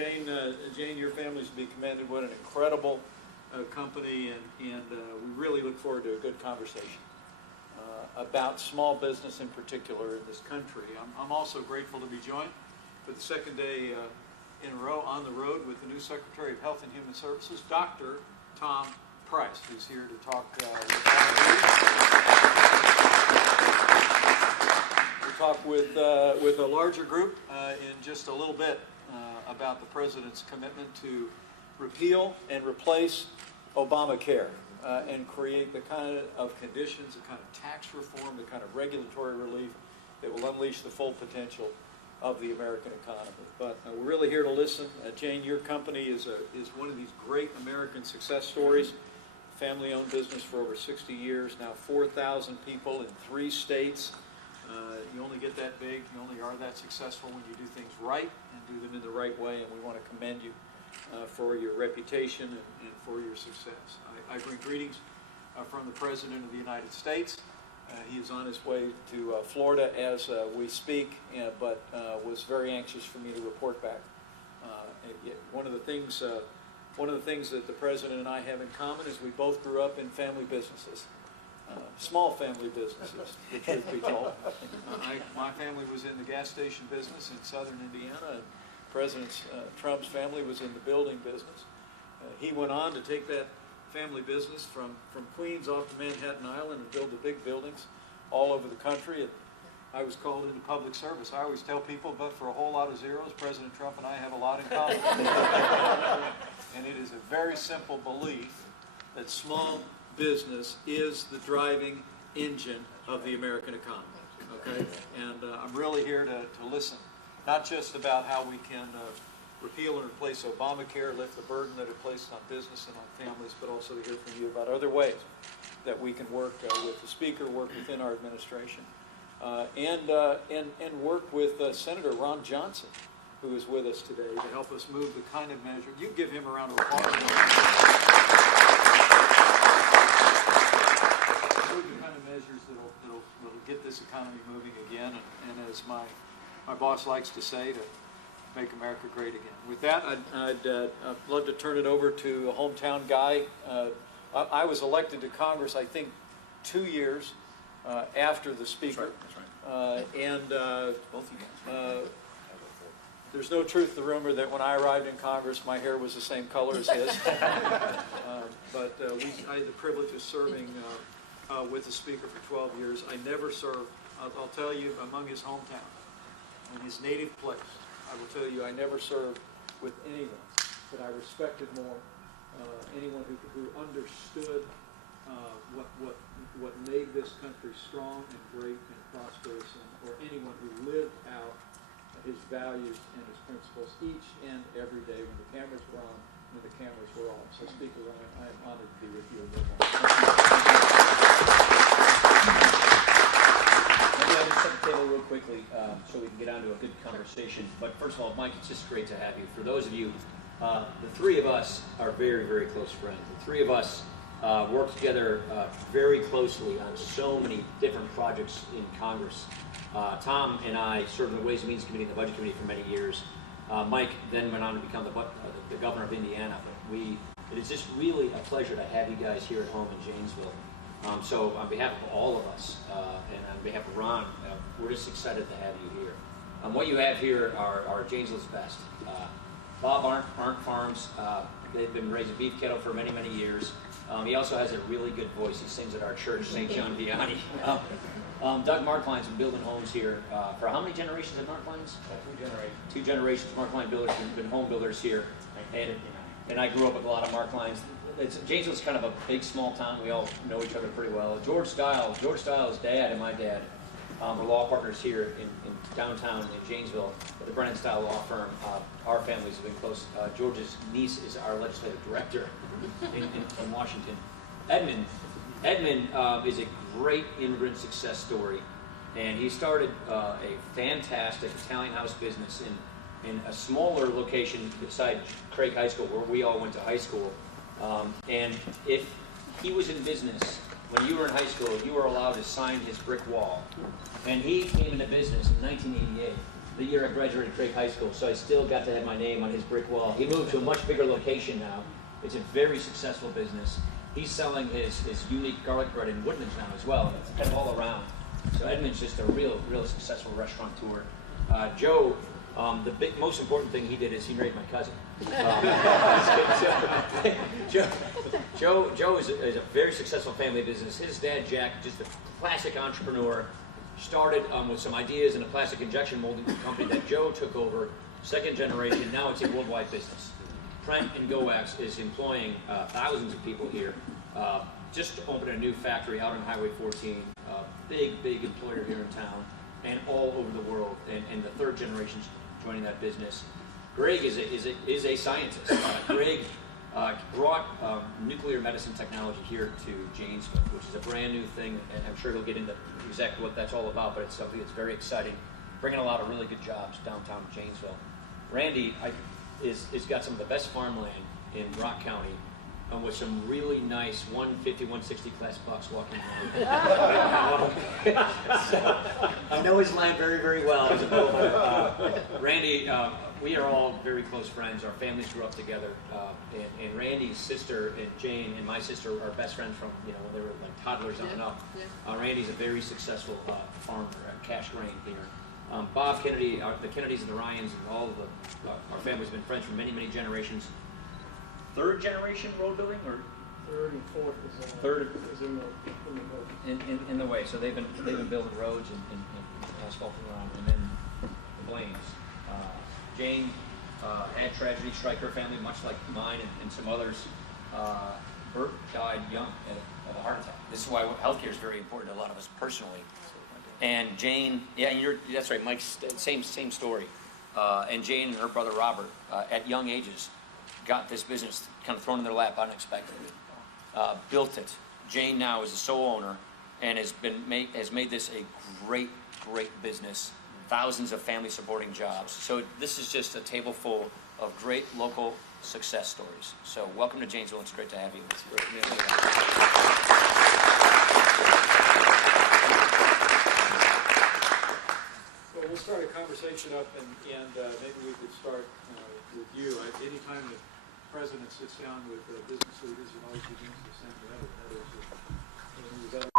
Jane, your family's to be commended. What an incredible company, and we really look forward to a good conversation about small business in particular in this country. I'm also grateful to be joined for the second day in a row on the road with the new Secretary of Health and Human Services, Dr. Tom Price, who's here to talk with all of you. We'll talk with a larger group in just a little bit about the President's commitment to repeal and replace Obamacare and create the kind of conditions, the kind of tax reform, the kind of regulatory relief that will unleash the full potential of the American economy. But we're really here to listen. Jane, your company is one of these great American success stories. Family-owned business for over 60 years, now 4,000 people in 3 states. You only get that big, you only are that successful when you do things right and do them in the right way, and we want to commend you for your reputation and for your success. I bring greetings from the President of the United States. He is on his way to Florida as we speak, but was very anxious for me to report back. One of the things that the President and I have in common is we both grew up in family businesses. Small family businesses, the truth be told. My family was in the gas station business in southern Indiana, and President Trump's family was in the building business. He went on to take that family business from Queens off to Manhattan Island and build the big buildings all over the country. And I was called into public service. I always tell people, but for a whole lot of zeros, President Trump and I have a lot in common. And it is a very simple belief that small business is the driving engine of the American economy. Okay? And I'm really here to listen, not just about how we can repeal and replace Obamacare, lift the burden that it places on business and on families, but also to hear from you about other ways that we can work with the Speaker, work within our administration, and work with Senator Ron Johnson, who is with us today, to help us move the kind of measure. You give him a round of applause. Move the kind of measures that'll get this economy moving again, and as my boss likes to say, to make America great again. With that, I'd love to turn it over to a hometown guy. I was elected to Congress, I think, 2 years after the Speaker. That's right. And Both of you. There's no truth to the rumor that when I arrived in Congress, my hair was the same color as his. But I had the privilege of serving with the Speaker for 12 years. I never served, I'll tell you, among his hometown, in his native place. I will tell you, I never served with anyone that I respected more, anyone who understood what made this country strong and great and prosperous, or anyone who lived out his values and his principles each and every day when the cameras were on, when the cameras were off. So, Speaker, I am honored to be with you. Maybe I'll just set the table real quickly so we can get on to a good conversation. But first of all, Mike, it's just great to have you. For those of you, the 3 of us are very, very close friends. The 3 of us work together very closely on so many different projects in Congress. Tom and I served in the Ways and Means Committee and the Budget Committee for many years. Mike then went on to become the governor of Indiana. But it is just really a pleasure to have you guys here at home in Janesville. So on behalf of all of us and on behalf of Ron, we're just excited to have you here. What you have here are Janesville's best. Bob Arndt Farms, they've been raising beef cattle for many, many years. He also has a really good voice. He sings at our church, St. John Vianney. Doug Markline's been building homes here for how many generations at Markline's? 2 generations. 2 generations. Markline builders have been home builders here. And I grew up with a lot of Marklines. Janesville's kind of a big, small town. We all know each other pretty well. George Stiles' dad and my dad were law partners here in downtown in Janesville at the Brennan Style Law Firm. Our families have been close. George's niece is our legislative director in Washington. Edmund is a great immigrant success story, and he started a fantastic Italian house business in a smaller location beside Craig High School, where we all went to high school. And if he was in business, when you were in high school, you were allowed to sign his brick wall. And he came into business in 1988. the year I graduated Craig High School, so I still got to have my name on his brick wall. He moved to a much bigger location now. It's a very successful business. He's selling his unique garlic bread in Woodman's now as well. It's kind of all around. So Edmund's just a real successful restaurateur. Joe, the most important thing he did is he married my cousin. Joe is a very successful family business. His dad, Jack, just a classic entrepreneur, started with some ideas in a plastic injection molding company that Joe took over, second generation. Now it's a worldwide business. Trent and Goax is employing thousands of people here. Just opened a new factory out on Highway 14, big employer here in town, and all over the world. And the third generation's joining that business. Greg is a scientist. Greg brought nuclear medicine technology here to Janesville, which is a brand new thing, and I'm sure he'll get into exactly what that's all about, but it's something that's very exciting, bringing a lot of really good jobs downtown Janesville. Randy is got some of the best farmland in Rock County, with some really nice 150, 160 class bucks walking around. So, I know his land very well as a builder. Randy, we are all very close friends. Our families grew up together, and Randy's sister and Jane and my sister are best friends from when they were like toddlers on and up. Yeah. Randy's a very successful farmer at Cash Grain here. Bob Kennedy, the Kennedys and the Ryans, and all of our family's been friends for many generations. Third generation road building, or third and fourth is in the way. So they've been building roads and asphalting around, and then the Blains. Jane had tragedy strike her family, much like mine and some others. Bert died young of a heart attack. This is why healthcare is very important to a lot of us personally. And Jane, that's right, Mike's same story. And Jane and her brother Robert, at young ages, got this business kind of thrown in their lap unexpectedly. Built it. Jane now is the sole owner and has made this a great business. Thousands of family supporting jobs. So this is just a table full of great local success stories. So welcome to Janesville. It's great to have you. It's great. Well, we'll start a conversation up, and maybe we could start with you. Anytime the president sits down with business leaders, it always begins the same way. That is,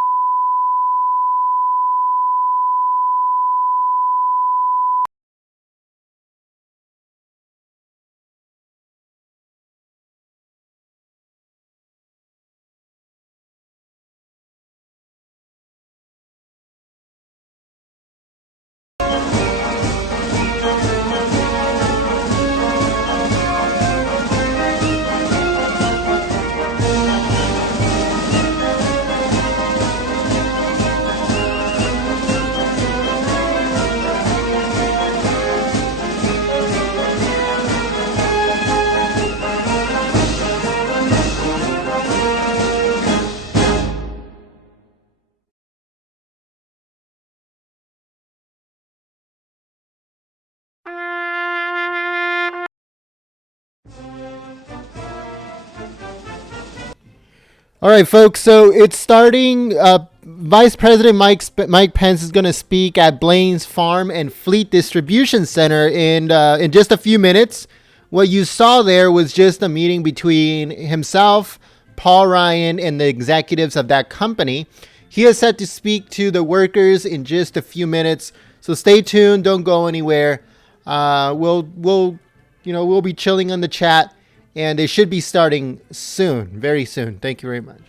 All right, folks, so it's starting. Vice President Mike Pence is going to speak at Blain's Farm and Fleet Distribution Center in just a few minutes. What you saw there was just a meeting between himself, Paul Ryan, and the executives of that company. He is set to speak to the workers in just a few minutes, so stay tuned. Don't go anywhere. We'll be chilling on the chat. And it should be starting soon, very soon. Thank you very much.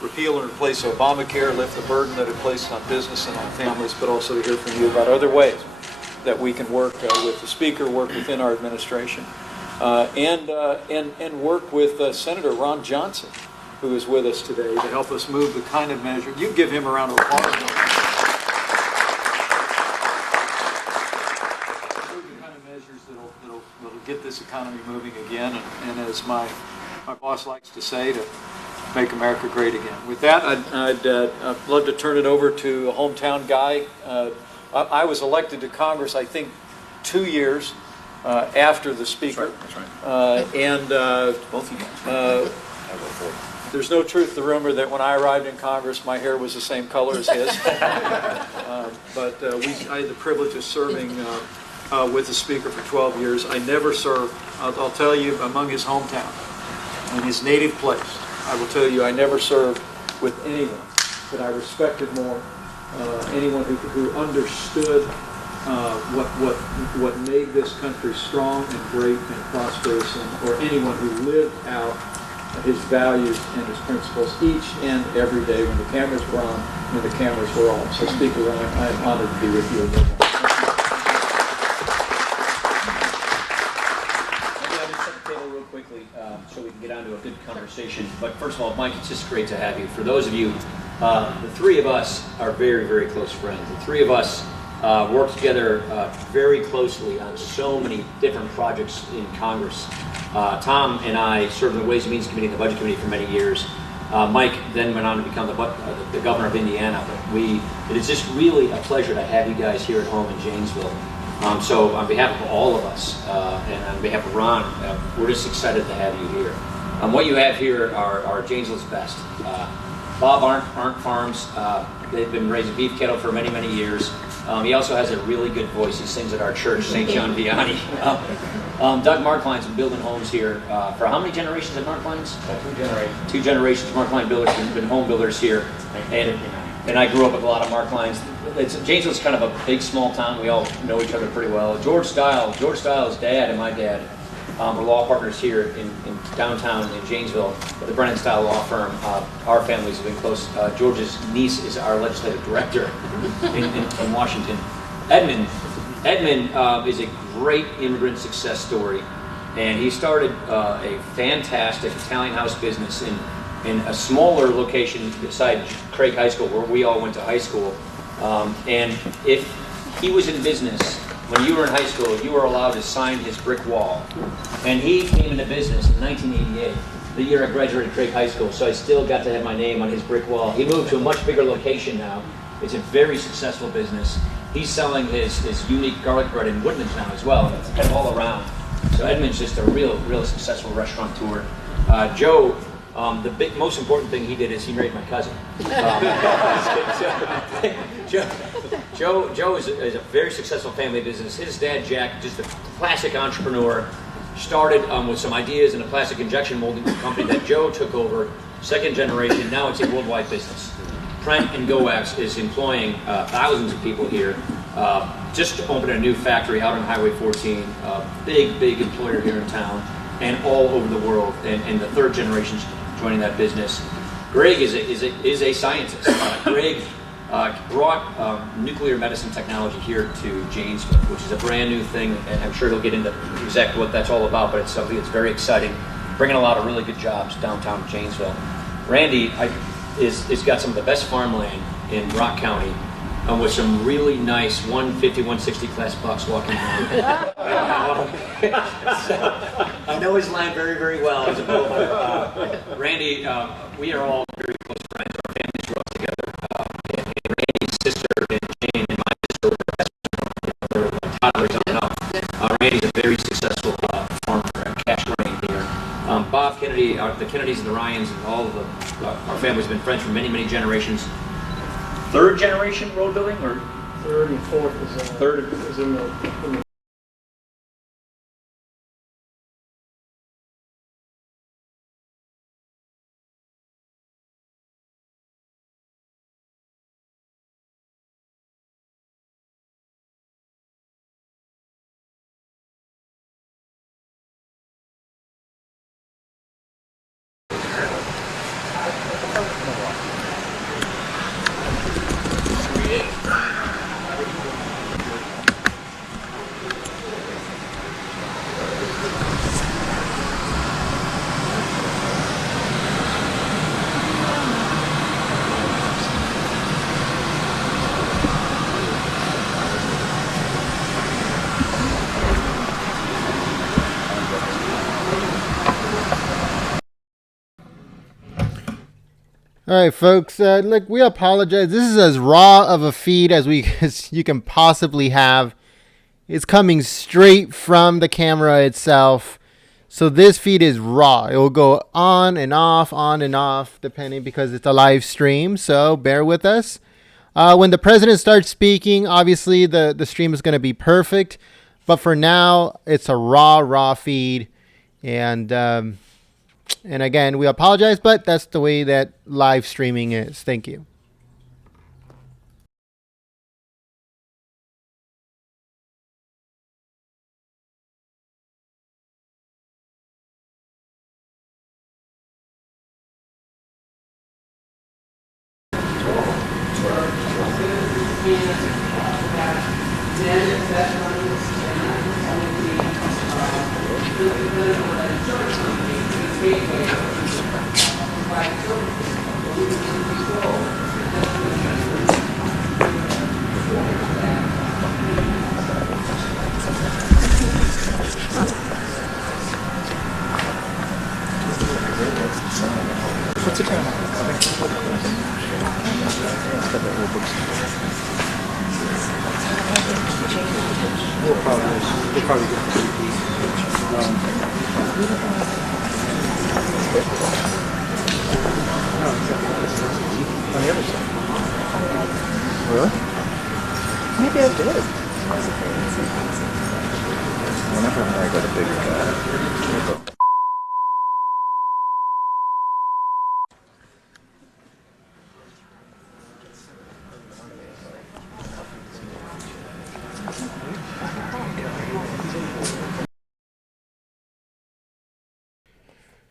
repeal and replace Obamacare, lift the burden that it places on business and on families, but also to hear from you about other ways that we can work with the Speaker, work within our administration, and work with Senator Ron Johnson, who is with us today, to help us move the kind of measure. You give him a round of applause. Move the kind of measures that'll get this economy moving again, and as my boss likes to say, to make America great again. With that, I'd love to turn it over to a hometown guy. I was elected to Congress, I think, 2 years after the Speaker. That's right. Both of you guys. There's no truth to the rumor that when I arrived in Congress, my hair was the same color as his. But I had the privilege of serving with the Speaker for 12 years. I never served, I'll tell you, among his hometown, in his native place. I will tell you, I never served with anyone that I respected more, anyone who understood what made this country strong and great and prosperous, or anyone who lived out his values and his principles each and every day when the cameras were on, when the cameras were off. So, Speaker, I am honored to be with you again. Real quickly, so we can get on to a good conversation. But first of all, Mike, it's just great to have you. For those of you, the three of us are very, very close friends. The three of us work together very closely on so many different projects in Congress. Tom and I served in the Ways and Means Committee and the Budget Committee for many years. Mike then went on to become the governor of Indiana. But it is just really a pleasure to have you guys here at home in Janesville. So on behalf of all of us, and on behalf of Ron, we're just excited to have you here. What you have here are Janesville's best. Bob Arndt Farms, they've been raising beef cattle for many, many years. He also has a really good voice. He sings at our church, St. John Vianney. Doug Markline's been building homes here for how many generations at Markline's? 2 generations. 2 generations. Markline builders have been home builders here. And I grew up with a lot of Marklines. Janesville's kind of a big, small town. We all know each other pretty well. George Stiles' dad and my dad were law partners here in downtown in Janesville with the Brennan Style Law Firm. Our families have been close. George's niece is our legislative director in Washington. Edmund is a great immigrant success story, and he started a fantastic Italian house business in a smaller location beside Craig High School, where we all went to high school. And if he was in business, when you were in high school, you were allowed to sign his brick wall. And he came into business in 1988, the year I graduated Craig High School, so I still got to have my name on his brick wall. He moved to a much bigger location now. It's a very successful business. He's selling his unique garlic bread in Woodlands now as well. It's kind of all around. So Edmund's just a real successful restaurateur. Joe, the most important thing he did is he married my cousin. Joe is a very successful family business. His dad, Jack, just a classic entrepreneur, started with some ideas in a plastic injection molding company that Joe took over, second generation. Now it's a worldwide business. Trent and Goax is employing thousands of people here. Just opened a new factory out on Highway 14, big employer here in town, and all over the world. And the third generation's joining that business. Greg is a scientist. Greg brought nuclear medicine technology here to Janesville, which is a brand new thing, and I'm sure he'll get into exactly what that's all about, but it's something that's very exciting, bringing a lot of really good jobs downtown Janesville. Randy is got some of the best farmland in Rock County, with some really nice 150, 160 class bucks walking around. So, I know his land very, very well as a builder. Randy, we are all very close friends. Our families grew up together. And Randy's sister and Jane and my sister were toddlers on up. Randy's a very successful farmer, cash grain here. Bob Kennedy, the Kennedys and the Ryans, and all of our family's been friends for many, many generations. Third generation road building, or third and fourth is in the All right, folks. Look, we apologize. This is as raw of a feed as you can possibly have. It's coming straight from the camera itself. So this feed is raw. It will go on and off, depending, because it's a live stream. So bear with us. When the president starts speaking, obviously the stream is going to be perfect. But for now, it's a raw feed. And again, we apologize, but that's the way that live streaming is. Thank you.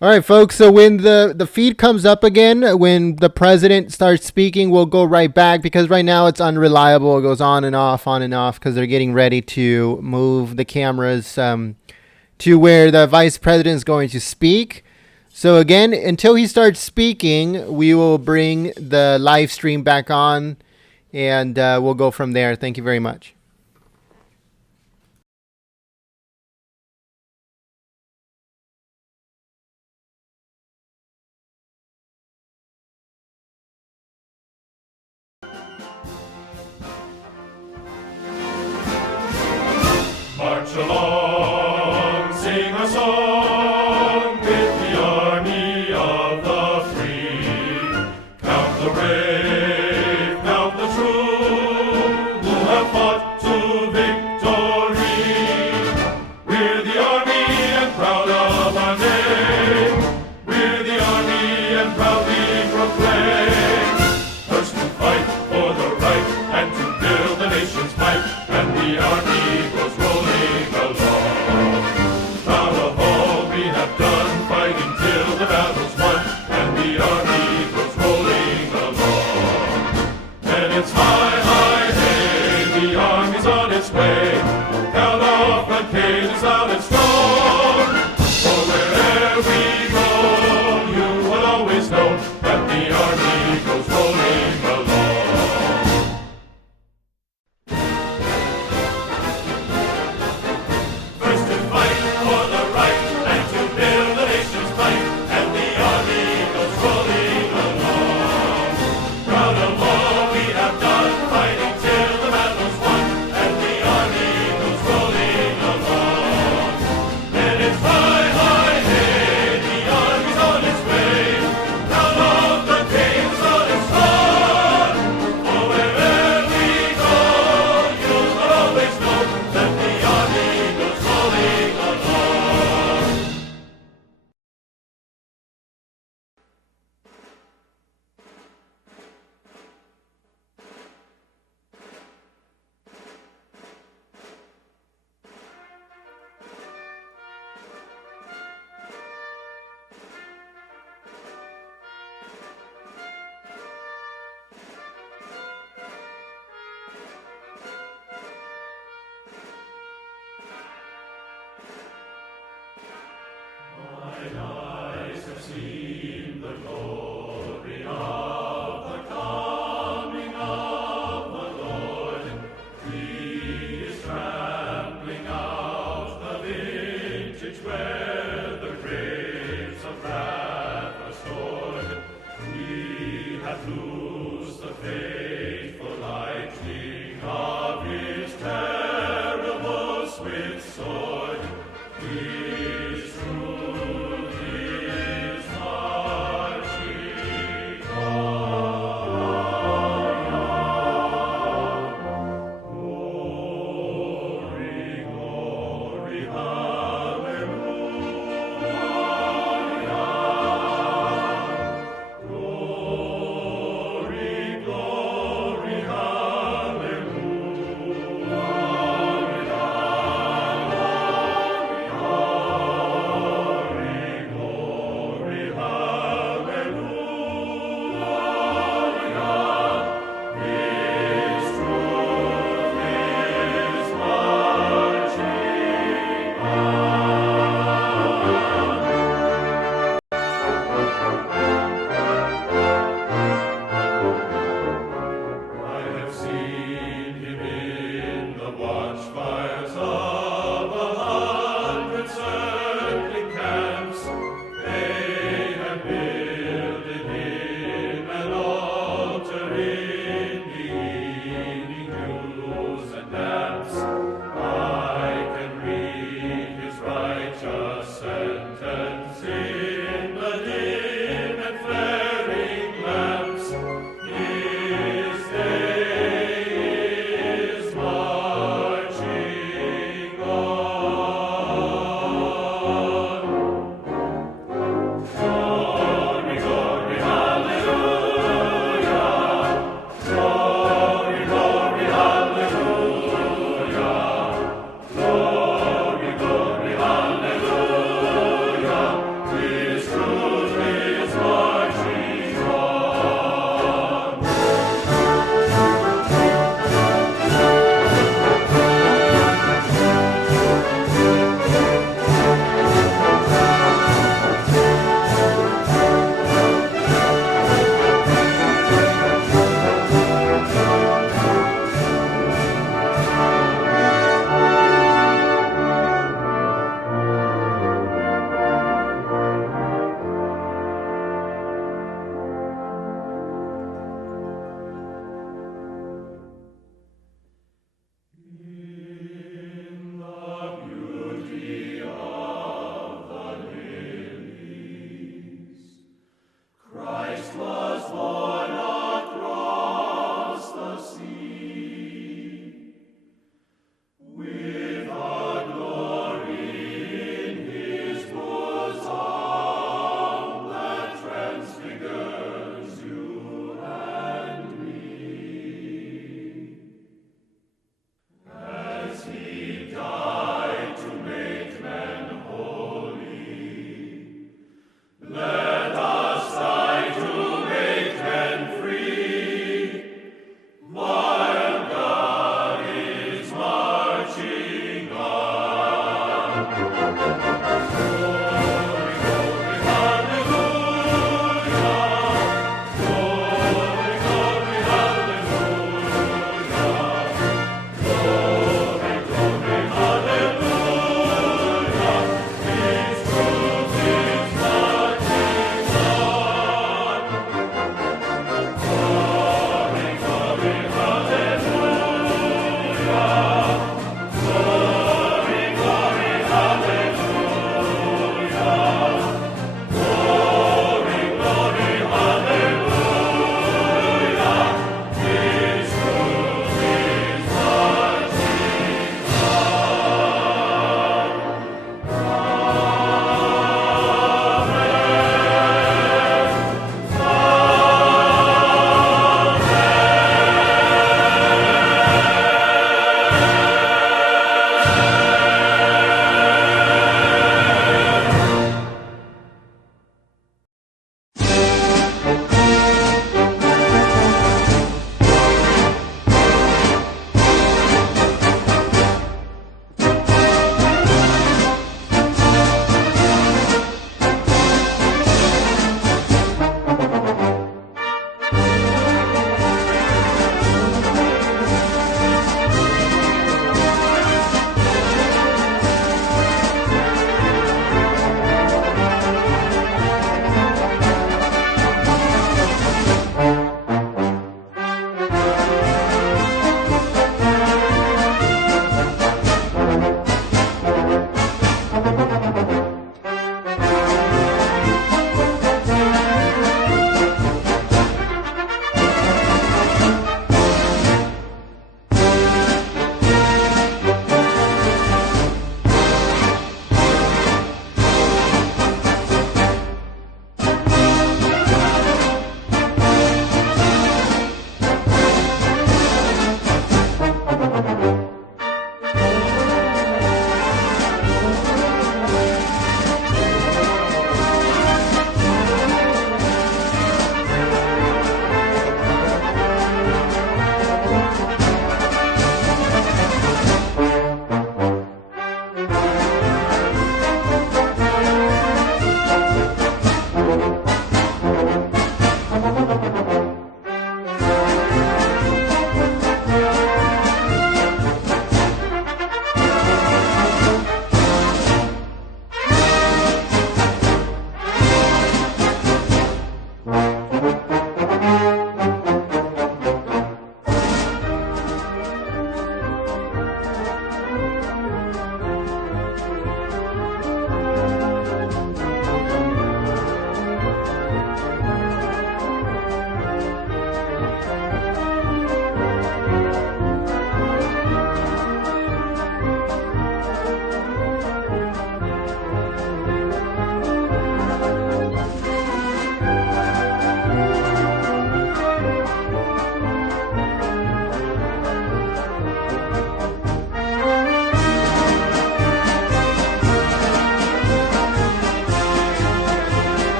All right, folks. So when the feed comes up again, when the president starts speaking, we'll go right back because right now it's unreliable. It goes on and off because they're getting ready to move the cameras to where the vice president is going to speak. So again, until he starts speaking, we will bring the live stream back on and we'll go from there. Thank you very much. March along, sing a song with the army of the free. Count the brave, count the true, who have fought to victory. We're the army and proud of our name. We're the army and proudly proclaim. First to fight for the right and to build the nation's might. And the army goes rolling along. Proud of all we have done, fighting till the battle's won. And the army goes rolling along. And it's high, high, hey, the army's on its way. Count off the cages loud and strong. For wherever we go, you will always know that the army goes rolling along. Where the grapes of wrath are stored, we Hallelujah.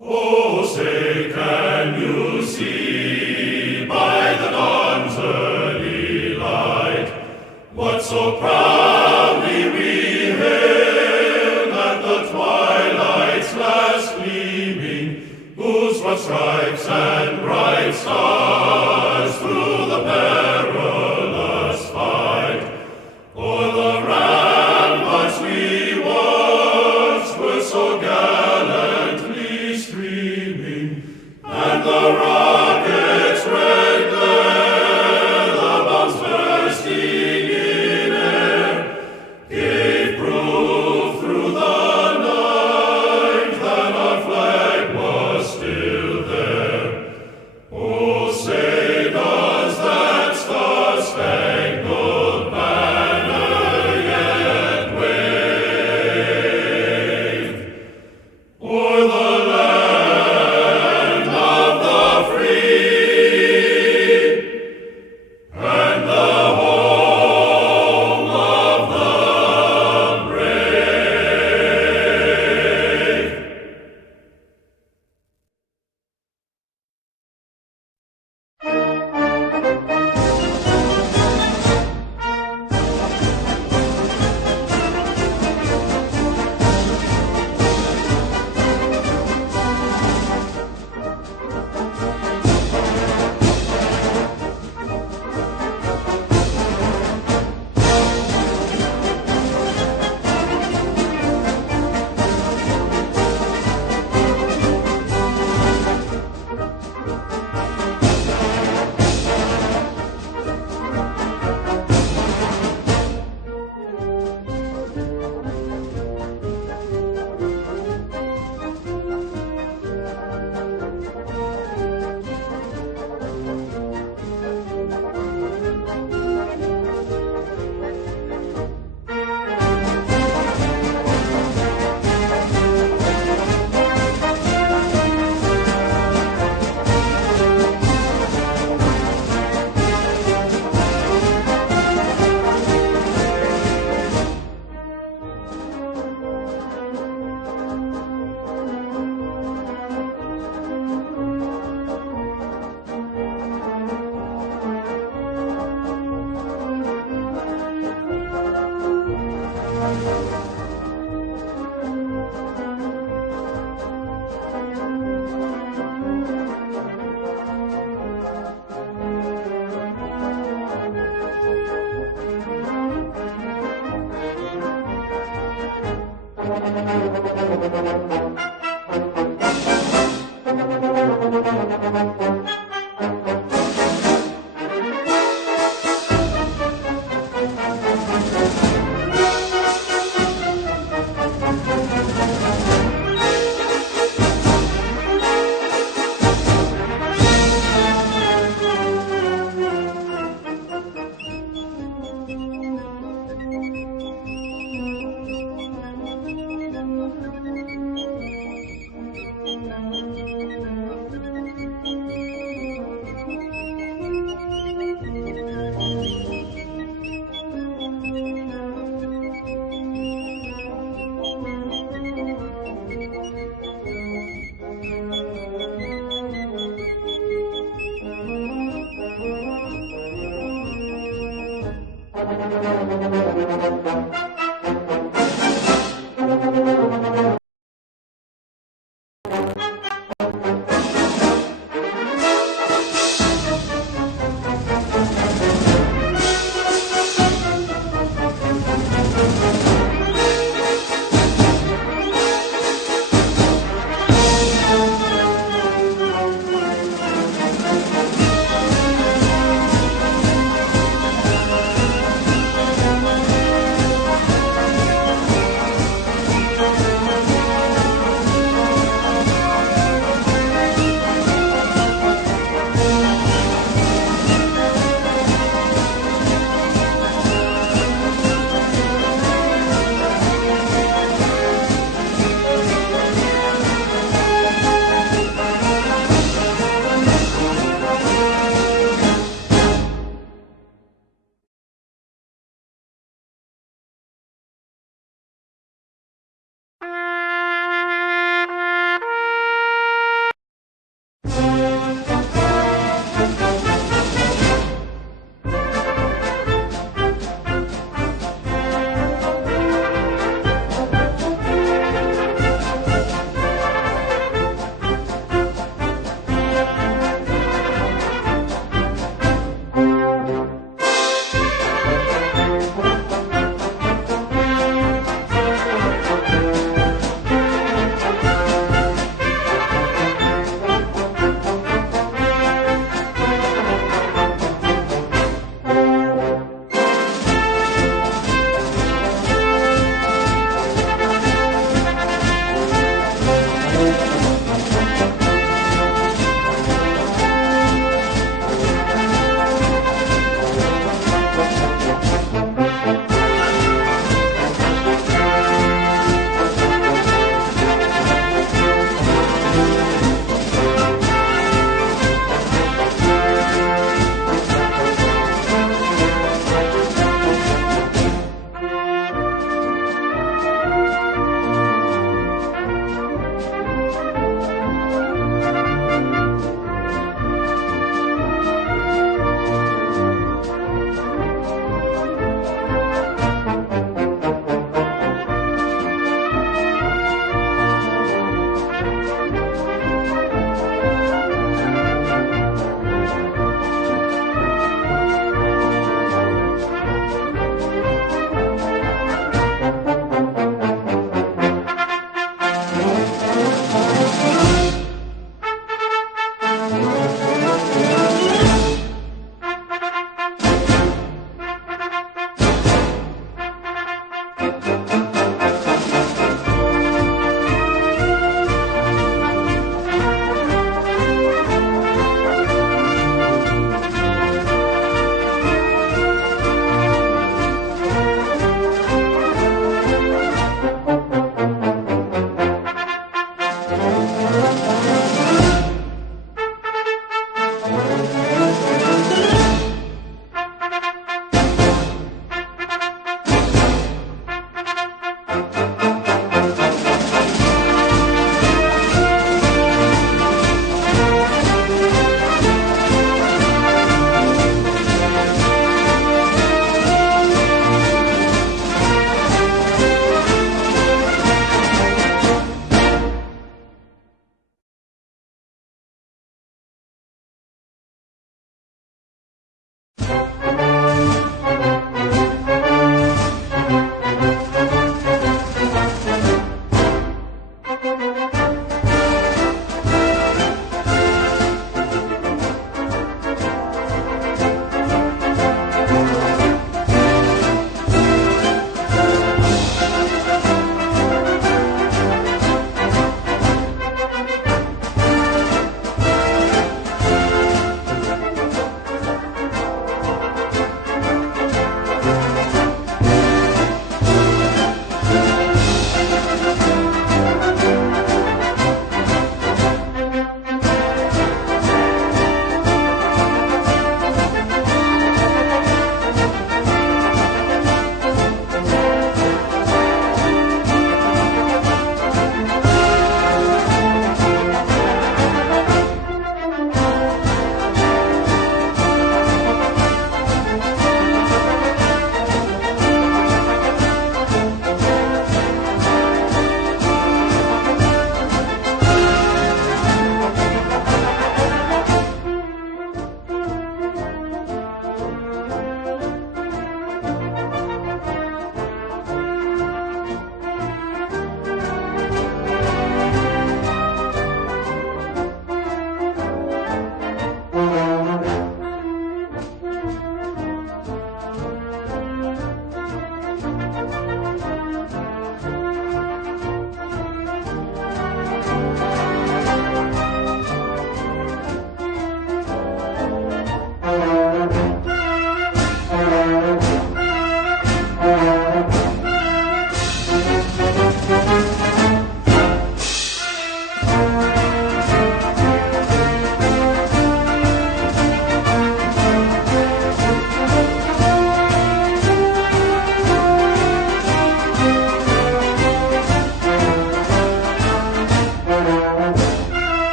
Oh, say, can you see by the dawn's early light what so proudly we hailed at the twilight's last gleaming, whose broad stripes and bright stars through the perilous fight o'er the ramparts we watched were so gallantly streaming, and the rocket's red glare, the bombs bursting in air, gave proof through the night that our flag was still there. Oh, say, does that star-spangled banner yet wave o'er the land of the free and the home of the brave?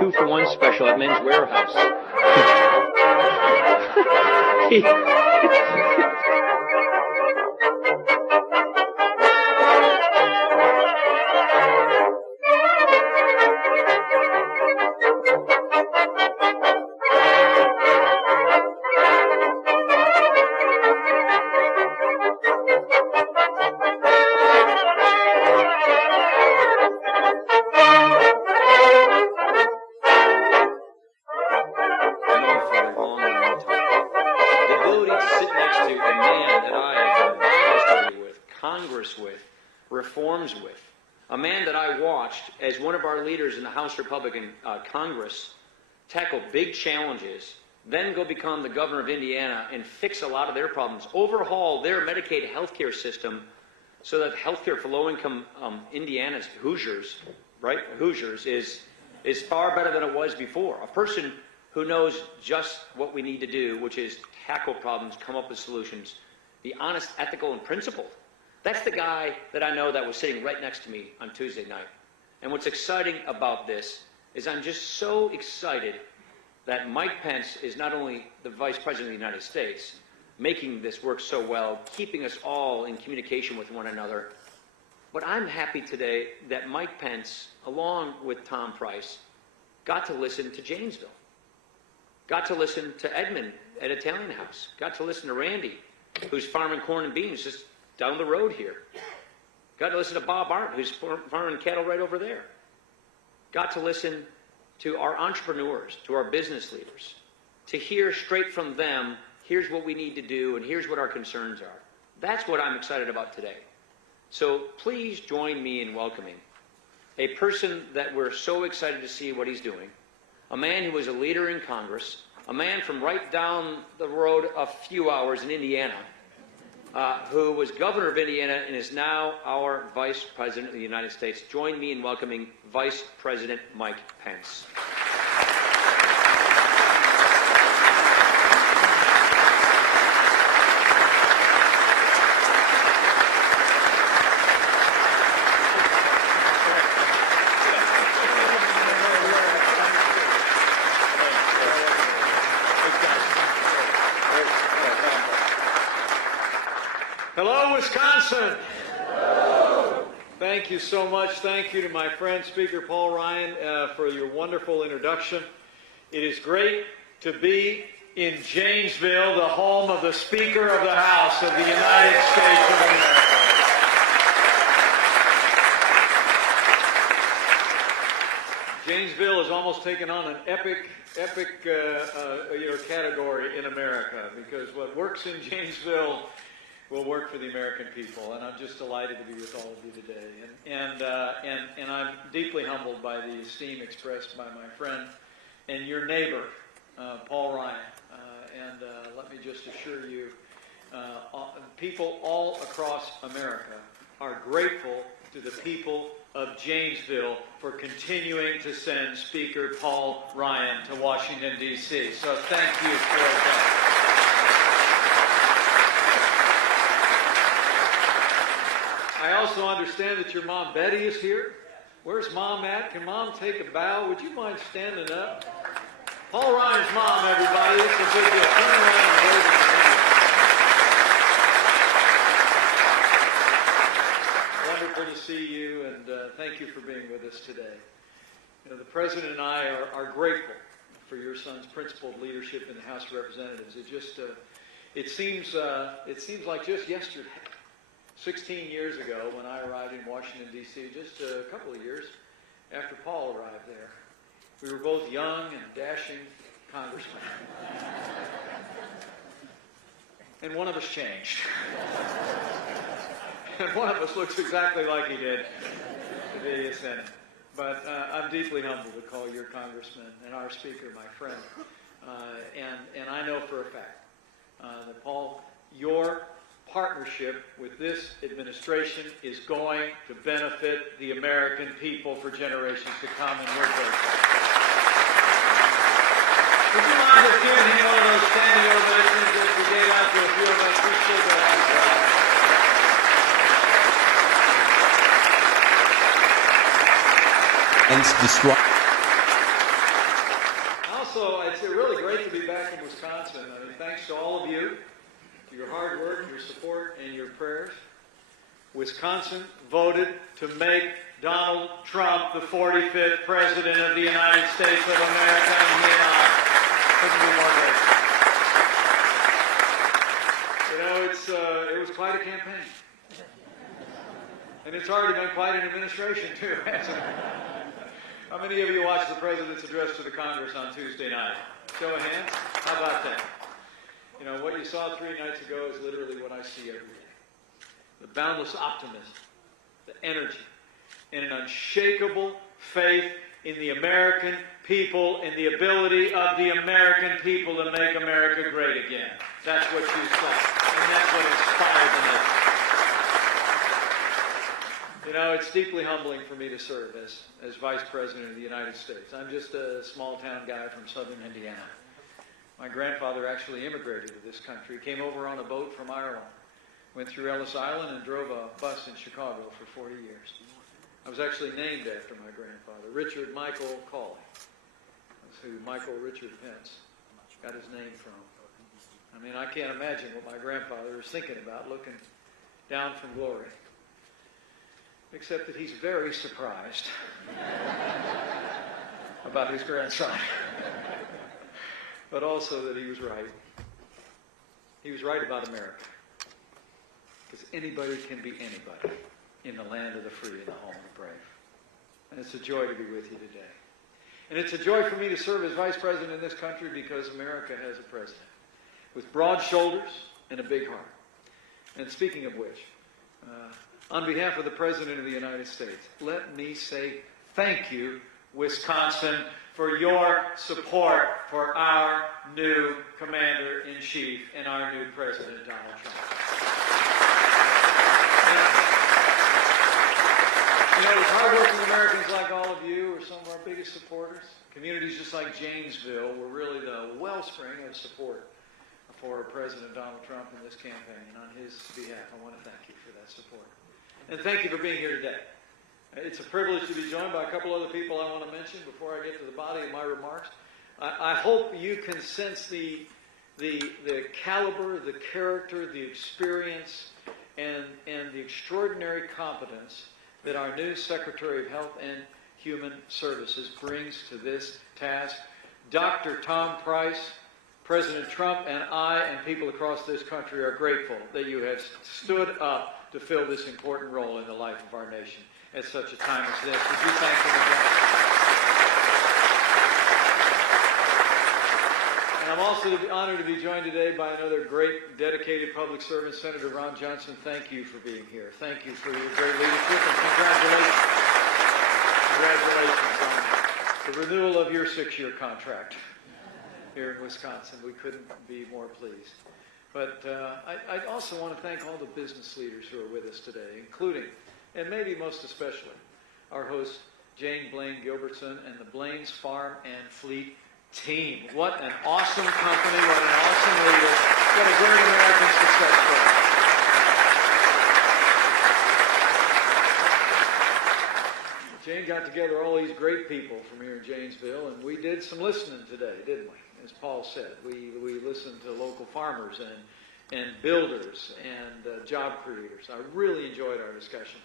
2-for-1 special at Men's Warehouse. Reforms with, a man that I watched as one of our leaders in the House Republican Congress tackle big challenges, then go become the governor of Indiana and fix a lot of their problems, overhaul their Medicaid healthcare system so that healthcare for low-income Indiana's Hoosiers, right, Hoosiers, is far better than it was before. A person who knows just what we need to do, which is tackle problems, come up with solutions, be honest, ethical, and principled. That's the guy that I know that was sitting right next to me on Tuesday night. And what's exciting about this is I'm just so excited that Mike Pence is not only the Vice President of the United States, making this work so well, keeping us all in communication with one another, but I'm happy today that Mike Pence, along with Tom Price, got to listen to Janesville, got to listen to Edmund at Italian House, got to listen to Randy, who's farming corn and beans just down the road here, got to listen to Bob Arndt, who's farming cattle right over there, got to listen to our entrepreneurs, to our business leaders, to hear straight from them, here's what we need to do and here's what our concerns are. That's what I'm excited about today. So please join me in welcoming a person that we're so excited to see what he's doing, a man who was a leader in Congress, a man from right down the road a few hours in Indiana, who was governor of Indiana and is now our Vice President of the United States. Join me in welcoming Vice President Mike Pence. Hello, Wisconsin. Hello. Thank you so much. Thank you to my friend, Speaker Paul Ryan, for your wonderful introduction. It is great to be in Janesville, the home of the Speaker of the House of the United States of America. Janesville has almost taken on an epic category in America, because what works in Janesville will work for the American people, and I'm just delighted to be with all of you today. And I'm deeply humbled by the esteem expressed by my friend and your neighbor, Paul Ryan. Let me just assure you, people all across America are grateful to the people of Janesville for continuing to send Speaker Paul Ryan to Washington, D.C. So thank you for that. I also understand that your mom Betty is here. Where's Mom at? Can Mom take a bow? Would you mind standing up? Paul Ryan's mom, everybody. It's a big deal. Turn around and wave at me. Wonderful to see you, and thank you for being with us today. You know, the President and I are grateful for your son's principled leadership in the House of Representatives. It seems like just yesterday, 16 years ago, when I arrived in Washington, D.C., just a couple of years after Paul arrived there. We were both young and dashing congressmen. And one of us changed. And one of us looks exactly like he did today in Senate. But I'm deeply humbled to call your congressman and our speaker my friend. And I know for a fact that, Paul, your partnership with this administration is going to benefit the American people for generations to come, and we're grateful. Would you mind just giving him one of those standing ovations as we gave out to a few of us? We still got Also, it's really great to be back in Wisconsin. I mean, thanks to all of you, for your hard work, your support, and your prayers. Wisconsin voted to make Donald Trump the 45th President of the United States of America, and he and I couldn't be more grateful. You know, it was quite a campaign. And it's already been quite an administration, too, hasn't it? How many of you watched the President's address to the Congress on Tuesday night? Show of hands. How about that? You know, what you saw 3 nights ago is literally what I see every day. The boundless optimism, the energy, and an unshakable faith in the American people and the ability of the American people to make America great again. That's what you saw, and that's what inspired the nation. You know, it's deeply humbling for me to serve as Vice President of the United States. I'm just a small-town guy from southern Indiana. My grandfather actually immigrated to this country, came over on a boat from Ireland, went through Ellis Island and drove a bus in Chicago for 40 years. I was actually named after my grandfather, Richard Michael Cawley. That's who Michael Richard Pence got his name from. I mean, I can't imagine what my grandfather was thinking about looking down from glory. Except that he's very surprised about his grandson. But also that he was right. He was right about America. Because anybody can be anybody in the land of the free and the home of the brave. And it's a joy to be with you today. And it's a joy for me to serve as Vice President in this country because America has a president with broad shoulders and a big heart. And speaking of which, on behalf of the President of the United States, let me say thank you, Wisconsin, for your support for our new Commander-in-Chief and our new President, Donald Trump. You know, as hardworking Americans like all of you are some of our biggest supporters. Communities just like Janesville were really the wellspring of support for President Donald Trump in this campaign. And on his behalf, I want to thank you for that support. And thank you for being here today. It's a privilege to be joined by a couple other people I want to mention before I get to the body of my remarks. I hope you can sense the caliber, the character, the experience, and the extraordinary competence that our new Secretary of Health and Human Services brings to this task. Dr. Tom Price, President Trump, and I and people across this country are grateful that you have stood up to fill this important role in the life of our nation at such a time as this. Would you thank him again? And I'm also honored to be joined today by another great, dedicated public servant, Senator Ron Johnson. Thank you for being here. Thank you for your great leadership, and congratulations. Congratulations on the renewal of your 6-year contract here in Wisconsin. We couldn't be more pleased. But I also want to thank all the business leaders who are with us today, including, and maybe most especially, our host, Jane Blain Gilbertson, and the Blain's Farm and Fleet team. What an awesome company, what an awesome leader, what a great American success story. Jane got together all these great people from here in Janesville, and we did some listening today, didn't we? As Paul said, we listened to local farmers and builders and job creators. I really enjoyed our discussion,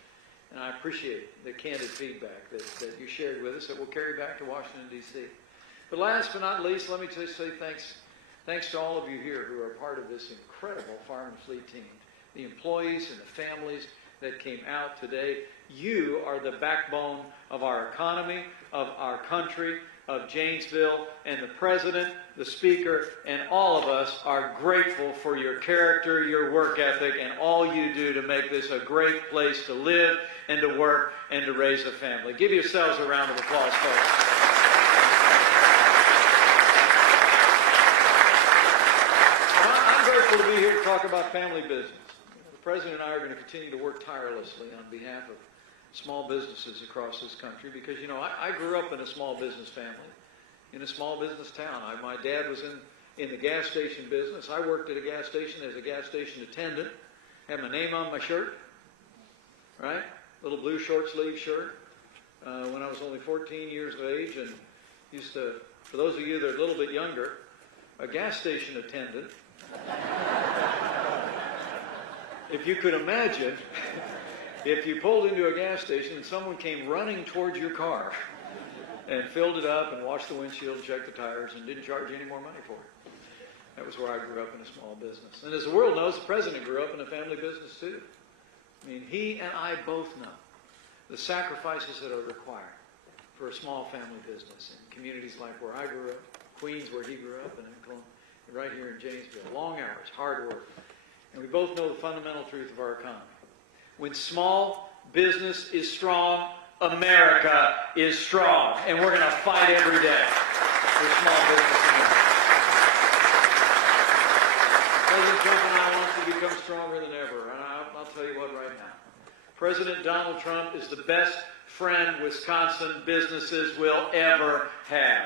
and I appreciate the candid feedback that you shared with us that we'll carry back to Washington, D.C. But last but not least, let me just say thanks to all of you here who are part of this incredible Farm and Fleet team, the employees and the families that came out today. You are the backbone of our economy, of our country, of Janesville, and the President, the Speaker, and all of us are grateful for your character, your work ethic, and all you do to make this a great place to live and to work and to raise a family. Give yourselves a round of applause, folks. I'm grateful to be here to talk about family business. The President and I are going to continue to work tirelessly on behalf of small businesses across this country because, you know, I grew up in a small business family, in a small business town. My dad was in the gas station business. I worked at a gas station as a gas station attendant, had my name on my shirt, right? Little blue short sleeve shirt when I was only 14 years of age, and used to, for those of you that are a little bit younger, a gas station attendant, if you could imagine, if you pulled into a gas station and someone came running towards your car and filled it up and washed the windshield, checked the tires, and didn't charge you any more money for it. That was where I grew up in a small business. And as the world knows, the President grew up in a family business too. I mean, he and I both know the sacrifices that are required for a small family business in communities like where I grew up, Queens where he grew up, and right here in Janesville. Long hours, hard work. And we both know the fundamental truth of our economy. When small business is strong, America is strong. And we're going to fight every day for small business in America. President Trump and I want to become stronger than ever. And I'll tell you what right now. President Donald Trump is the best friend Wisconsin businesses will ever have.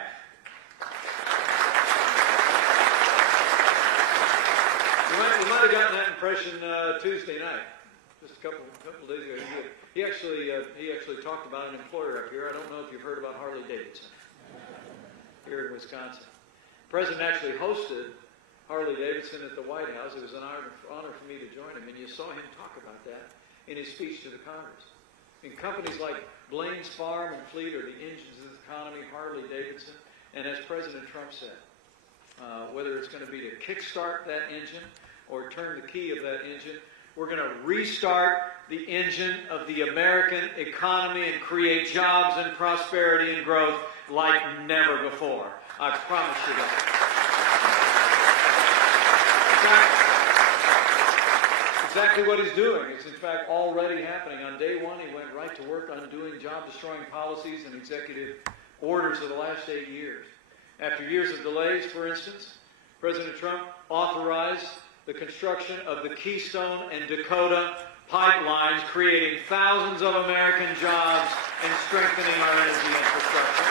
You might have gotten that impression Tuesday night, just a couple of days ago. He actually talked about an employer up here. I don't know if you've heard about Harley Davidson here in Wisconsin. The president actually hosted Harley Davidson at the White House. It was an honor for me to join him, and you saw him talk about that in his speech to the Congress. And companies like Blain's Farm and Fleet are the engines of the economy, Harley Davidson, and as President Trump said, whether it's going to be to kickstart that engine or turn the key of that engine, we're going to restart the engine of the American economy and create jobs and prosperity and growth like never before. I promise you that. Exactly what he's doing. It's in fact already happening. On day one, he went right to work on doing job-destroying policies and executive orders of the last 8 years. After years of delays, for instance, President Trump authorized the construction of the Keystone and Dakota pipelines, creating thousands of American jobs and strengthening our energy infrastructure.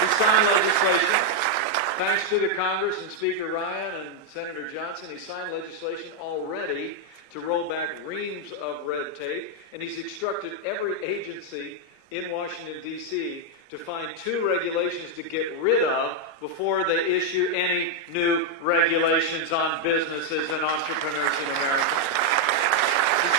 He signed legislation. Thanks to the Congress and Speaker Ryan and Senator Johnson, he signed legislation already to roll back reams of red tape, and he's instructed every agency in Washington, D.C. to find 2 regulations to get rid of before they issue any new regulations on businesses and entrepreneurs in America. He's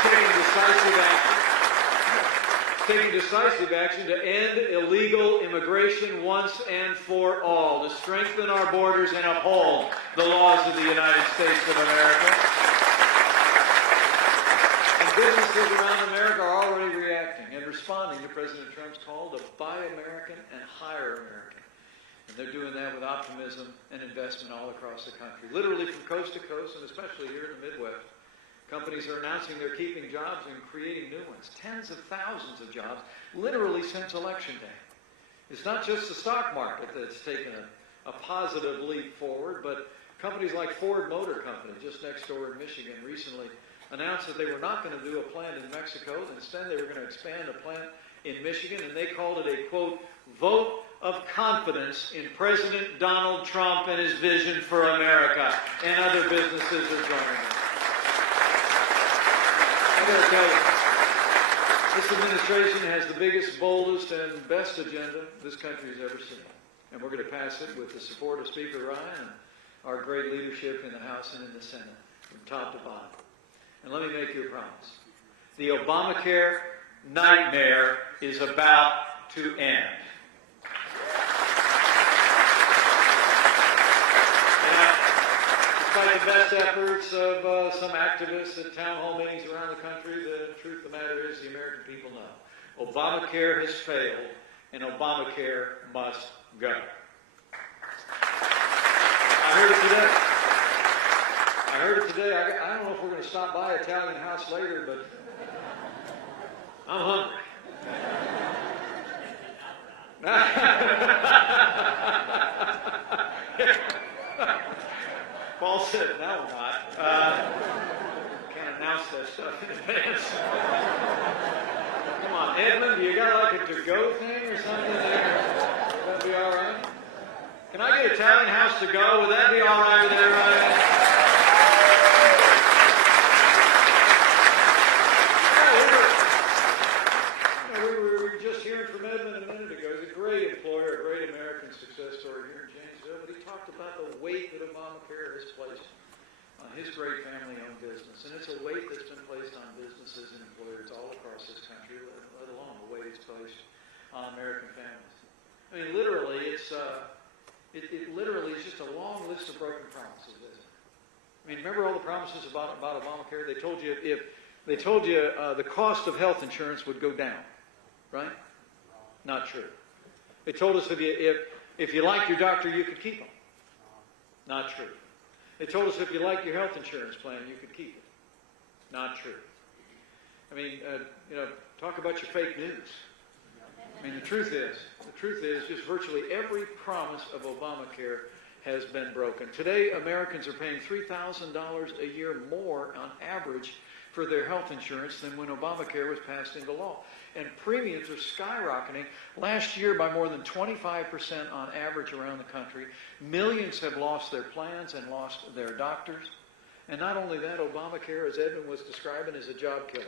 taking decisive action to end illegal immigration once and for all, to strengthen our borders and uphold the laws of the United States of America. And businesses around America are already reacting and responding to President Trump's call to buy American and hire American. And they're doing that with optimism and investment all across the country, literally from coast to coast, and especially here in the Midwest. Companies are announcing they're keeping jobs and creating new ones. Tens of thousands of jobs, literally since Election Day. It's not just the stock market that's taken a positive leap forward, but companies like Ford Motor Company, just next door in Michigan, recently announced that they were not going to do a plant in Mexico. Instead, they were going to expand a plant in Michigan, and they called it a, quote, vote of confidence in President Donald Trump and his vision for America. And other businesses are joining us. I'm going to tell you, this administration has the biggest, boldest, and best agenda this country has ever seen. And we're going to pass it with the support of Speaker Ryan and our great leadership in the House and in the Senate, from top to bottom. And let me make you a promise. The Obamacare nightmare is about to end. Despite the best efforts of some activists at town hall meetings around the country, the truth of the matter is the American people know. Obamacare has failed, and Obamacare must go. I heard it today. I don't know if we're going to stop by Italian House later, but I'm hungry. Paul said, no, we're not. Can't announce that stuff in advance. Come on, Edmund, you got like a to-go thing or something there? That'd be all right? Can I get Italian House to go? Would that be all right with everybody? We were just hearing from Edmund a minute ago. He's a great employer, a great American success story here in Janesville, but he talked about the weight that Obamacare has placed on his great family-owned business. And it's a weight that's been placed on businesses and employers all across this country, let alone the weight it's placed on American families. I mean, literally, it literally is just a long list of broken promises, isn't it? I mean, remember all the promises about Obamacare? They told you the cost of health insurance would go down, right? Not true. They told us if you liked your doctor, you could keep him. Not true. They told us if you liked your health insurance plan, you could keep it. Not true. I mean, talk about your fake news. I mean, the truth is, just virtually every promise of Obamacare has been broken. Today, Americans are paying $3,000 a year more on average for their health insurance than when Obamacare was passed into law. And premiums are skyrocketing. Last year by more than 25% on average around the country. Millions have lost their plans and lost their doctors. And not only that, Obamacare, as Edmund was describing, is a job killer.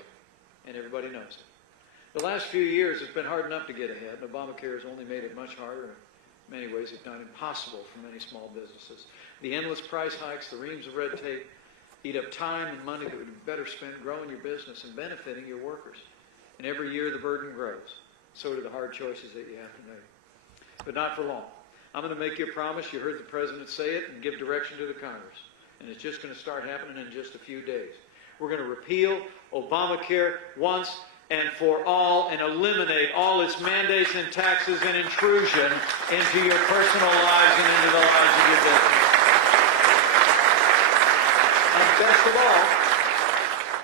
And everybody knows it. The last few years, it's been hard enough to get ahead, and Obamacare has only made it much harder. In many ways, if not impossible for many small businesses. The endless price hikes, the reams of red tape, eat up time and money that would be better spent growing your business and benefiting your workers. And every year the burden grows. So do the hard choices that you have to make. But not for long. I'm going to make you a promise. You heard the President say it, and give direction to the Congress. And it's just going to start happening in just a few days. We're going to repeal Obamacare once and for all and eliminate all its mandates and taxes and intrusion into your personal lives and into the lives of your business. And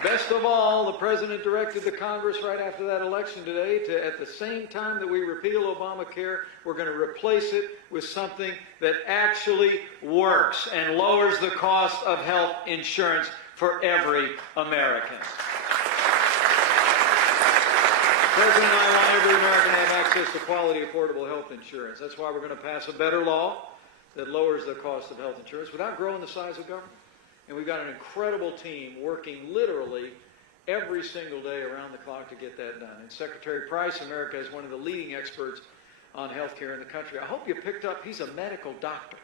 best of all, the President directed the Congress right after that election today to, at the same time that we repeal Obamacare, we're going to replace it with something that actually works and lowers the cost of health insurance for every American. The President and I want every American to have access to quality, affordable health insurance. That's why we're going to pass a better law that lowers the cost of health insurance without growing the size of government. And we've got an incredible team working literally every single day around the clock to get that done. And Secretary Price, America, is one of the leading experts on health care in the country. I hope you picked up, he's a medical doctor.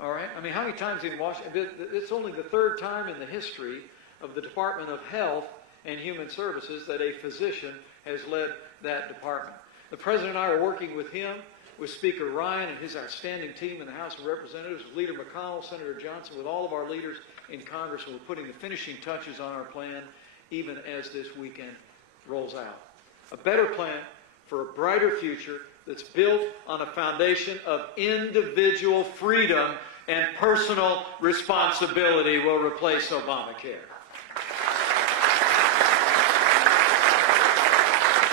All right? I mean, how many times in Washington? It's only the third time in the history of the Department of Health and Human Services that a physician has led that department. The President and I are working with him, with Speaker Ryan and his outstanding team in the House of Representatives, with Leader McConnell, Senator Johnson, with all of our leaders in Congress, and we're putting the finishing touches on our plan even as this weekend rolls out. A better plan for a brighter future that's built on a foundation of individual freedom and personal responsibility will replace Obamacare.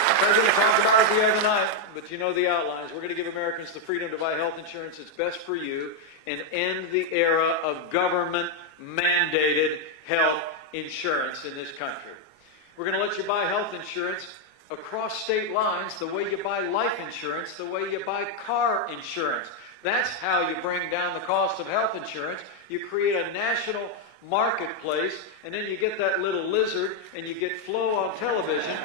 The President talked about it the other night, but you know the outlines. We're going to give Americans the freedom to buy health insurance that's best for you and end the era of government-mandated health insurance in this country. We're going to let you buy health insurance across state lines the way you buy life insurance, the way you buy car insurance. That's how you bring down the cost of health insurance. You create a national marketplace, and then you get that little lizard, and you get Flo on television,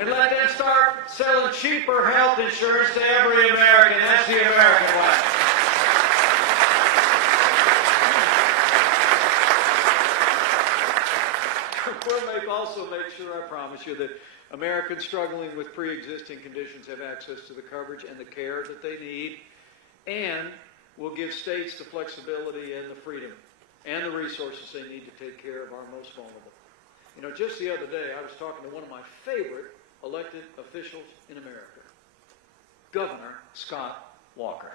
and let them start selling cheaper health insurance to every American. That's the American way. We'll also make sure, I promise you, that Americans struggling with pre-existing conditions have access to the coverage and the care that they need, and we'll give states the flexibility and the freedom and the resources they need to take care of our most vulnerable. You know, just the other day, I was talking to one of my favorite elected officials in America, Governor Scott Walker.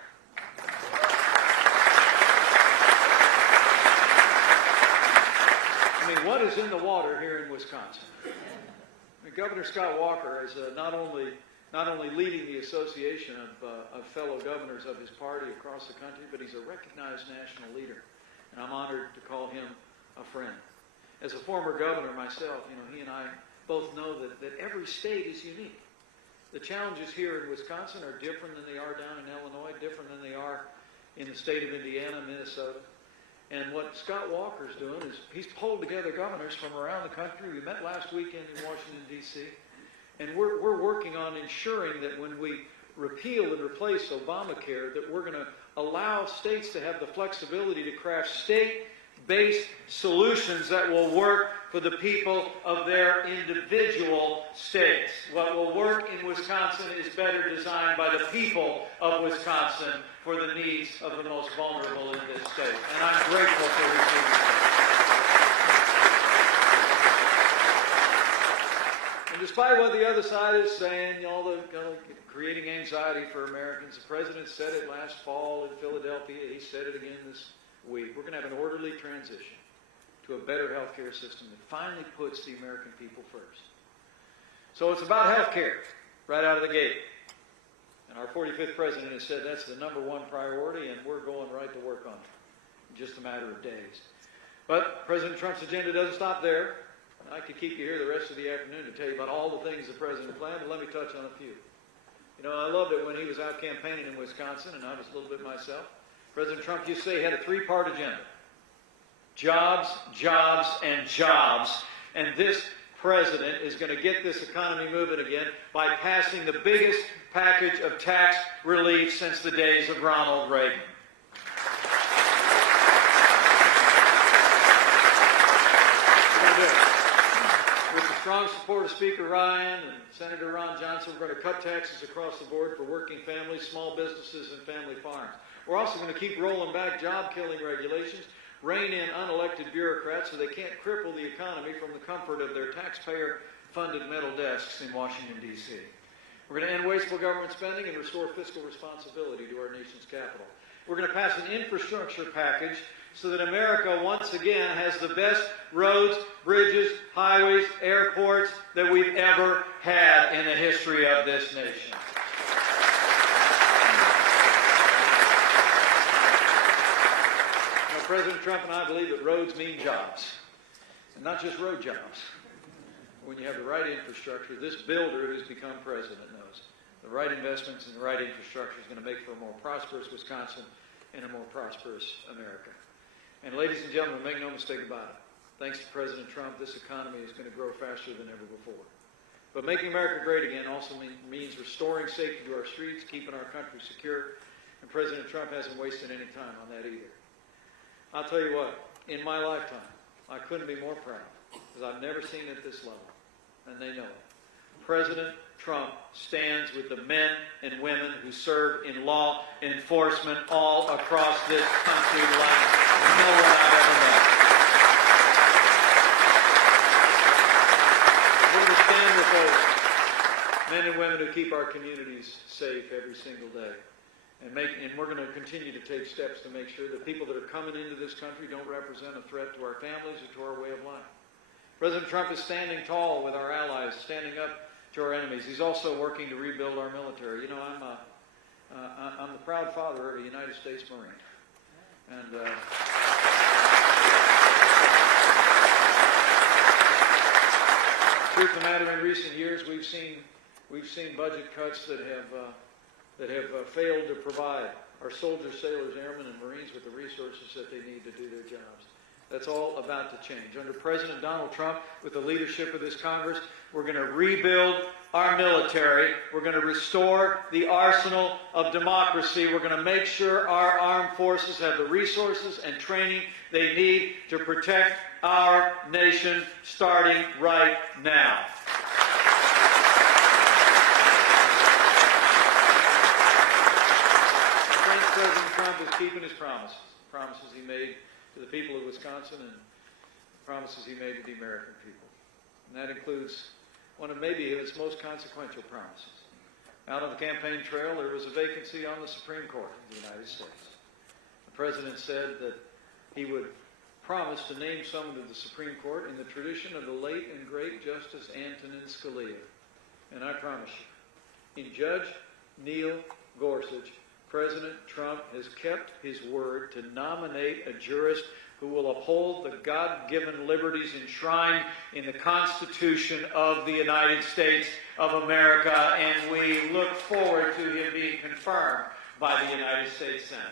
I mean, what is in the water here in Wisconsin? I mean, Governor Scott Walker is not only leading the association of fellow governors of his party across the country, but he's a recognized national leader. And I'm honored to call him a friend. As a former governor myself, you know, he and I both know that every state is unique. The challenges here in Wisconsin are different than they are down in Illinois, different than they are in the state of Indiana, Minnesota. And what Scott Walker's doing is he's pulled together governors from around the country. We met last weekend in Washington, D.C., and we're working on ensuring that when we repeal and replace Obamacare, that we're going to allow states to have the flexibility to craft state-based solutions that will work for the people of their individual states. What will work in Wisconsin is better designed by the people of Wisconsin for the needs of the most vulnerable in this state. And I'm grateful for receiving it. And despite what the other side is saying, all the creating anxiety for Americans, the President said it last fall in Philadelphia. He said it again this week. We're going to have an orderly transition to a better health care system that finally puts the American people first. So it's about health care right out of the gate. And our 45th president has said that's the #1 priority, and we're going right to work on it in just a matter of days. But President Trump's agenda doesn't stop there. I could keep you here the rest of the afternoon to tell you about all the things the president planned, but let me touch on a few. You know, I loved it when he was out campaigning in Wisconsin, and I was a little bit myself. President Trump used to say he had a three-part agenda. Jobs, jobs, and jobs. And this president is going to get this economy moving again by passing the biggest package of tax relief since the days of Ronald Reagan. With the strong support of Speaker Ryan and Senator Ron Johnson, we're going to cut taxes across the board for working families, small businesses, and family farms. We're also going to keep rolling back job-killing regulations, rein in unelected bureaucrats so they can't cripple the economy from the comfort of their taxpayer-funded metal desks in Washington, D.C. We're going to end wasteful government spending and restore fiscal responsibility to our nation's capital. We're going to pass an infrastructure package so that America once again has the best roads, bridges, highways, airports that we've ever had in the history of this nation. Now, President Trump and I believe that roads mean jobs, and not just road jobs. When you have the right infrastructure, this builder who's become president knows the right investments and the right infrastructure is going to make for a more prosperous Wisconsin and a more prosperous America. And ladies and gentlemen, make no mistake about it. Thanks to President Trump, this economy is going to grow faster than ever before. But making America great again also means restoring safety to our streets, keeping our country secure. And President Trump hasn't wasted any time on that either. I'll tell you what, in my lifetime, I couldn't be more proud, because I've never seen it at this level, and they know it. President Trump stands with the men and women who serve in law enforcement all across this country like no one I've ever met. We're going to stand with those men and women who keep our communities safe every single day. And we're going to continue to take steps to make sure that people that are coming into this country don't represent a threat to our families or to our way of life. President Trump is standing tall with our allies, standing up to our enemies. He's also working to rebuild our military. You know, I'm the proud father of a United States Marine. And truth of the matter, in recent years, we've seen budget cuts that have failed to provide our soldiers, sailors, airmen, and Marines with the resources that they need to do their jobs. That's all about to change. Under President Donald Trump, with the leadership of this Congress, we're going to rebuild our military. We're going to restore the arsenal of democracy. We're going to make sure our armed forces have the resources and training they need to protect our nation, starting right now. President Trump is keeping his promises he made to the people of Wisconsin and promises he made to the American people. And that includes one of maybe his most consequential promises. Out on the campaign trail, there was a vacancy on the Supreme Court of the United States. The president said that he would promise to name someone to the Supreme Court in the tradition of the late and great Justice Antonin Scalia. And I promise you, in Judge Neil Gorsuch, President Trump has kept his word to nominate a jurist who will uphold the God-given liberties enshrined in the Constitution of the United States of America, and we look forward to him being confirmed by the United States Senate.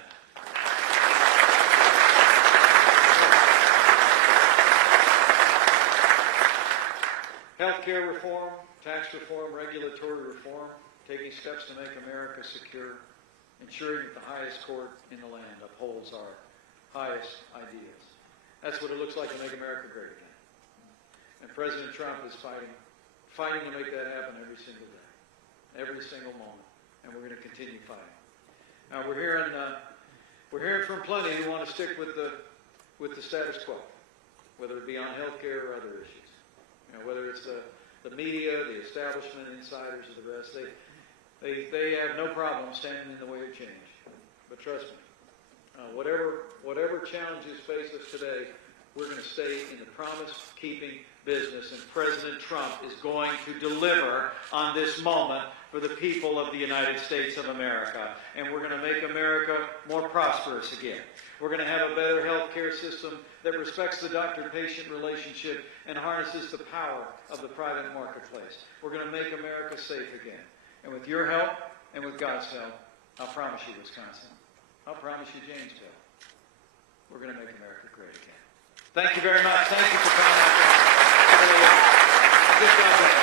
Healthcare reform, tax reform, regulatory reform, taking steps to make America secure, ensuring that the highest court in the land upholds our highest ideals. That's what it looks like to make America great again. And President Trump is fighting to make that happen every single day, every single moment. And we're going to continue fighting. Now we're hearing from plenty who want to stick with the status quo, whether it be on health care or other issues. You know, whether it's the media, the establishment, insiders, or the rest, they have no problem standing in the way of change. But trust me, whatever challenges face us today, we're going to stay in the promise-keeping business, and President Trump is going to deliver on this moment for the people of the United States of America. And we're going to make America more prosperous again. We're going to have a better health care system that respects the doctor-patient relationship and harnesses the power of the private marketplace. We're going to make America safe again. And with your help and with God's help, I'll promise you Wisconsin. I'll promise you Janesville. We're going to make America great again. Thank you very much. Thank you for coming out there. Good job, guys.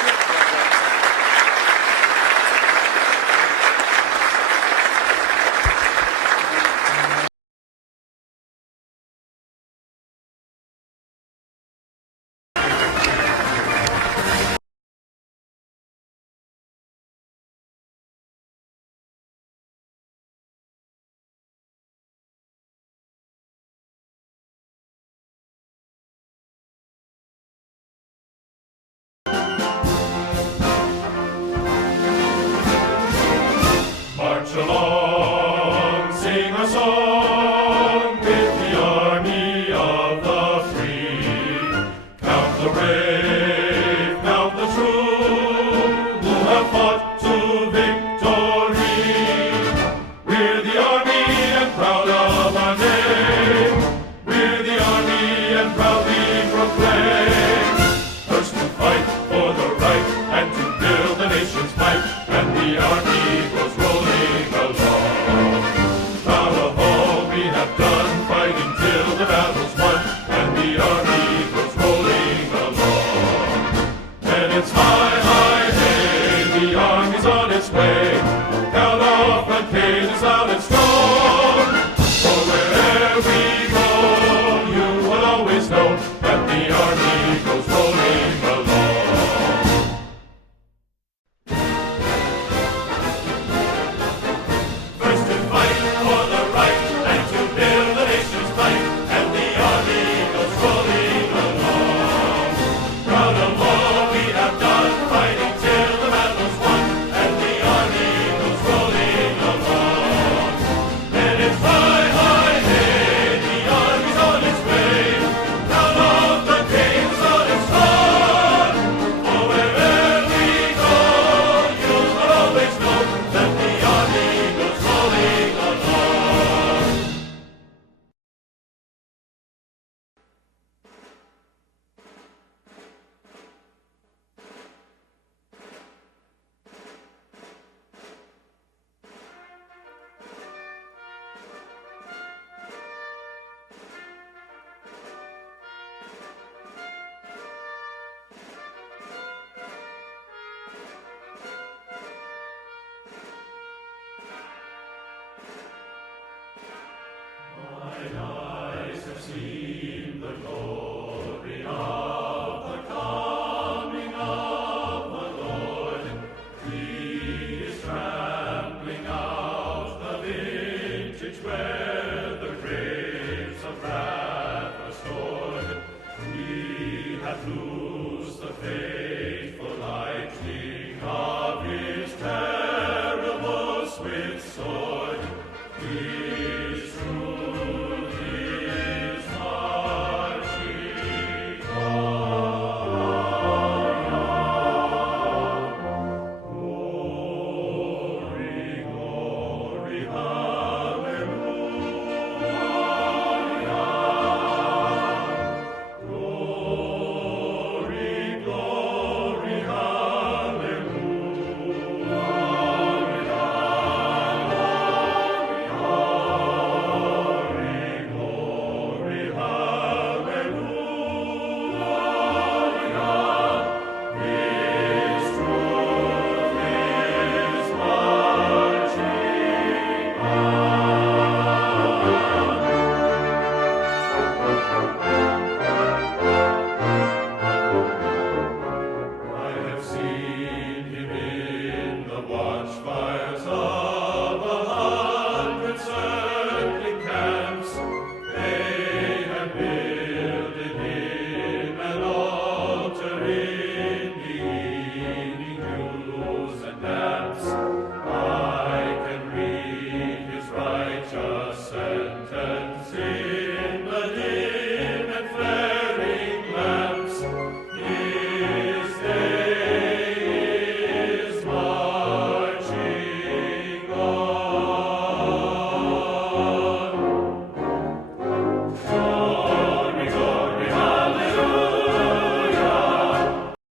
Good job, guys. March along, sing a song with the army of the free. Count the brave, count the true, who have fought to victory. We're the army and proud of our name. We're the army and proudly proclaim. First to fight for the right and to build the nation's might, and the army goes rolling along. Proud of all we have done, fighting till the battle's won, and the army goes rolling along. And it's high, high, hey, the army's on its way. Count off front pages loud and strong. For wherever we go, you will always know that the army goes rolling along. First to fight for the right and to build the nation's might, and the army goes rolling along. Proud of all we have done, fighting till the battle's won, and the army goes rolling along. And it's high, high, hey, the army's on its way. Count off the days on its run. For wherever we go, you will always know that the army goes rolling along. Mine eyes have seen the glory of